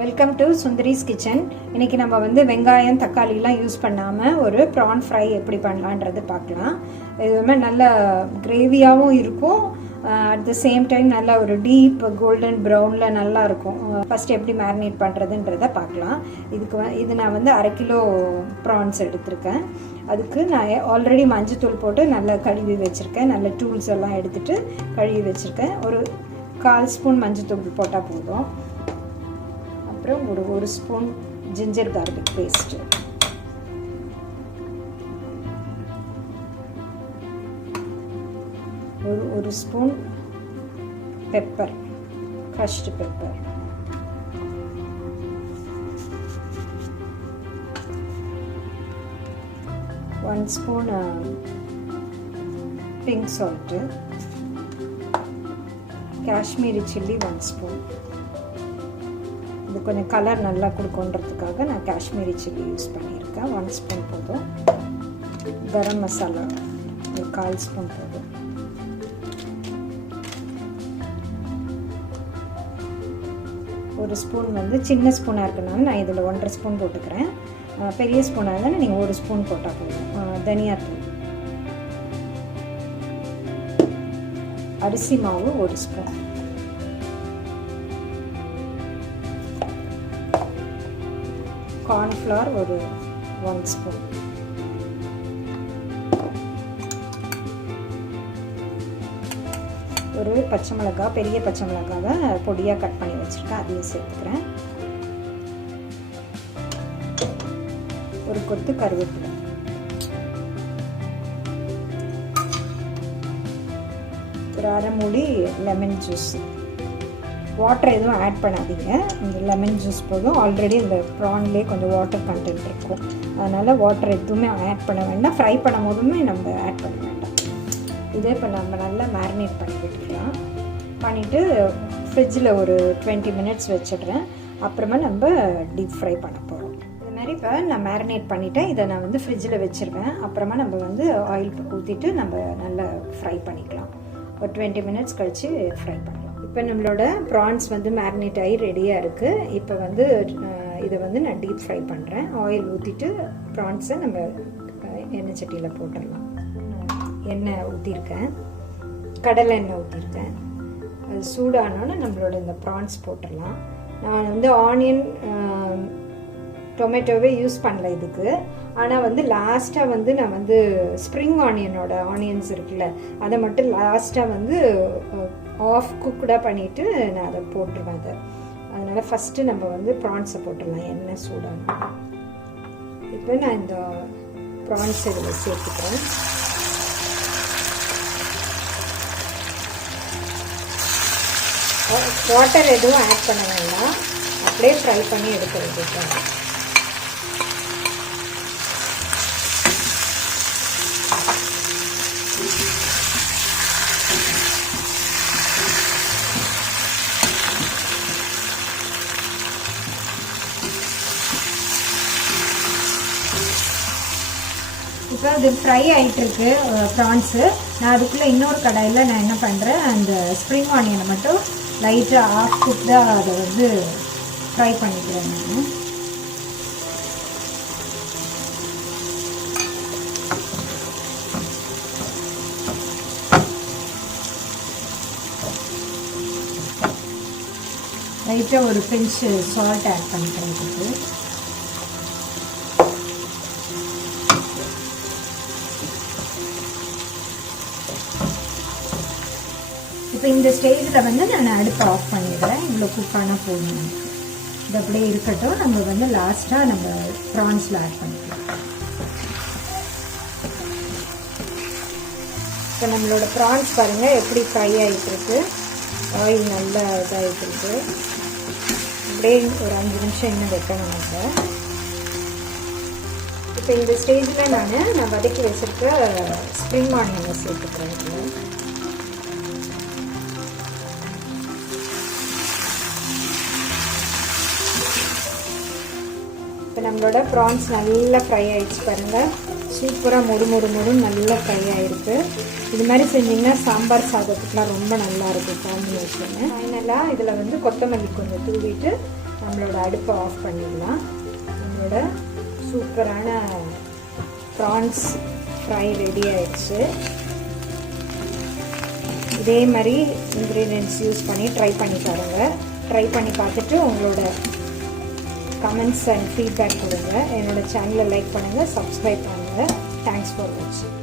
Welcome to Sundari's kitchen. இன்னைக்கு நம்ம வந்து வெங்காயம் தக்காளிலாம் யூஸ் பண்ணாமல் ஒரு ப்ரான் ஃப்ரை எப்படி பண்ணலான்றது பார்க்கலாம். இது நல்ல கிரேவியாகவும் இருக்கும், அட் த சேம் டைம் நல்ல ஒரு டீப் கோல்டன் ப்ரௌனில் நல்லா இருக்கும். ஃபஸ்ட்டு எப்படி மேரினேட் பண்ணுறதுன்றதை பார்க்கலாம். இது நான் வந்து 1/2 கிலோ ப்ரான்ஸ் எடுத்திருக்கேன். அதுக்கு நான் ஆல்ரெடி மஞ்சத்தூள் போட்டு நல்லா கழுவி வச்சுருக்கேன். நல்ல டூல்ஸ் எல்லாம் எடுத்துகிட்டு கழுவி வச்சுருக்கேன். ஒரு 1/4 ஸ்பூன் மஞ்சத்தூள் போட்டால் போதும். அப்புறம் ஒரு ஸ்பூன் ஜிஞ்சர் கார்லிக் பேஸ்ட், ஒரு spoon pepper, crushed pepper, one spoon pink salt, Kashmiri chilli 1 spoon. இது கொஞ்சம் கலர் நல்லா கொடுக்குன்றதுக்காக நான் காஷ்மீரி சில்லி யூஸ் பண்ணியிருக்கேன். 1 ஸ்பூன் போதும். கரம் மசாலா ஒரு 1/4 ஸ்பூன் போதும். ஒரு ஸ்பூன் வந்து சின்ன ஸ்பூனாக இருக்கனால நான் இதில் 1.5 ஸ்பூன் போட்டுக்கிறேன். பெரிய ஸ்பூனாக இருந்தால் நீங்கள் 1 ஸ்பூன் போட்டால் போதும். தனியாத்தூள், அரிசி மாவு 1 ஸ்பூன், கார்ன்ஃப்ளவர் ஒரு 1 ஸ்பூன், ஒரு பச்சை மிளகாய், பெரிய பச்சை மிளகாவை பொடியாக கட் பண்ணி வச்சுருக்கேன், அதையும் சேர்த்துக்கிறேன். ஒரு கொத்து கருவேப்பிலை, ஒரு 1/2 மூடி லெமன் ஜூஸ். வாட்டர் எதுவும் ஆட் பண்ணாதீங்க, இந்த லெமன் ஜூஸ் போதும். ஆல்ரெடி இந்த ப்ரான்லேயே கொஞ்சம் வாட்டர் கண்டென்ட் இருக்கும், அதனால் வாட்டர் எதுவுமே ஆட் பண்ண வேண்டாம். ஃப்ரை பண்ணும் போதுமே நம்ம ஆட் பண்ண வேண்டாம். இதே இப்போ நம்ம நல்லா மேரினேட் பண்ணி விட்டுக்கலாம். பண்ணிவிட்டு ஃப்ரிட்ஜில் ஒரு 20 மினிட்ஸ் வச்சிடுறேன். அப்புறமா நம்ம டீப் ஃப்ரை பண்ண போகிறோம். இது மாதிரி இப்போ நான் மேரினேட் பண்ணிவிட்டேன். இதை நான் வந்து ஃப்ரிட்ஜில் வச்சுருவேன். அப்புறமா நம்ம வந்து ஆயில் ஊற்றிட்டு நம்ம நல்லா ஃப்ரை பண்ணிக்கலாம். ஒரு 20 மினிட்ஸ் கழித்து ஃப்ரை பண்ணலாம். இப்போ நம்மளோட ப்ரான்ஸ் வந்து மேரினேட் ஆகி ரெடியாக இருக்குது. இப்போ வந்து இதை வந்து நான் டீப் ஃப்ரை பண்ணுறேன். ஆயில் ஊற்றிட்டு ப்ரான்ஸை நம்ம எண்ணெய் சட்டியில் போட்டுடலாம். எண்ணெய் ஊற்றிருக்கேன், கடலை எண்ணெய் ஊற்றிருக்கேன். அது சூடானோன்னு நம்மளோட இந்த ப்ரான்ஸ் போட்டுடலாம். நான் வந்து ஆனியன் டொமேட்டோவே யூஸ் பண்ணல இதுக்கு. ஆனால் வந்து லாஸ்ட்டாக வந்து நான் வந்து ஸ்ப்ரிங் ஆனியன்ஸ் இருக்குல்ல, அதை மட்டும் லாஸ்ட்டாக வந்து ஆஃப் குக்குடாக பண்ணிவிட்டு நான் அதை போட்டுருவேன். அதனால் ஃபஸ்ட்டு நம்ம வந்து ப்ரான்ஸை போட்டுடலாம் எண்ணெய் சூடாக. இப்போ நான் இந்த ப்ரான்ஸ் இதில் சேர்த்துக்கிறேன். வாட்டர் எதுவும் ஆட் பண்ண வேண்டாம், அப்படியே ஃப்ரை பண்ணி எடுக்கிறது. இப்போ அது ஃப்ரை ஆகிட்டுருக்கு ப்ரான்ஸு. நான் அதுக்குள்ளே இன்னொரு கடாயில் நான் என்ன பண்ணுறேன், அந்த ஸ்ப்ரிங் ஆனியனை மட்டும் லைட்டாக ஆஃப் குக்டாக அதை வந்து ஃப்ரை பண்ணிக்கிறேன். நான் லைட்டாக ஒரு பிஞ்ச் சால்ட் ஆட் பண்ணிக்கிறேன் இதுக்கு. இப்போ இந்த ஸ்டேஜில் வந்து நான் அடுப்பை ஆஃப் பண்ணிடுறேன். இவ்வளோ குக்கான போதும் எனக்கு. இது அப்படியே இருக்கட்டும். நம்ம வந்து லாஸ்ட்டாக நம்ம ப்ரான்ஸில் ஆட் பண்ணிக்கலாம். இப்போ நம்மளோட ப்ரான்ஸ் பாருங்கள் எப்படி ஃப்ரை ஆகிட்டுருக்கு. ஆயில் நல்லா இதாகிட்டுருக்கு. அப்படியே ஒரு 5 நிமிஷம் இன்னும் வைக்கணும் நம்ம. இப்போ இந்த ஸ்டேஜில் நான் வதக்கி வச்சுருக்க ஸ்ப்ரிங் ஆனியனை சேர்த்துக்கிறேன். இதில் இப்போ நம்மளோட ப்ரான்ஸ் நல்லா ஃப்ரை ஆகிடுச்சு பாருங்கள். சூப்பராக முறுமுறுன்னு நல்லா ஃப்ரை ஆகிருக்கு. இது மாதிரி செஞ்சிங்கன்னா சாம்பார் சாதத்துக்குலாம் ரொம்ப நல்லாயிருக்கும் காம்பினேஷனு. ஃபைனலாக இதில் வந்து கொத்தமல்லி கொஞ்சம் தூவிட்டு நம்மளோட அடுப்பை ஆஃப் பண்ணிடலாம். நம்மளோட சூப்பரான ப்ரான்ஸ் ஃப்ரை ரெடி ஆயிடுச்சு. இதே மாதிரி இன்க்ரீடியன்ட்ஸ் யூஸ் பண்ணி ட்ரை பண்ணி பாருங்கள். ட்ரை பண்ணி பார்த்துட்டு உங்களோட கமெண்ட்ஸ் அண்ட் ஃபீட்பேக் கொடுங்க. என்னோடய சேனலை லைக் பண்ணுங்கள், சப்ஸ்கிரைப் பண்ணுங்கள். தேங்க்ஸ் ஃபார் வாட்சிங்.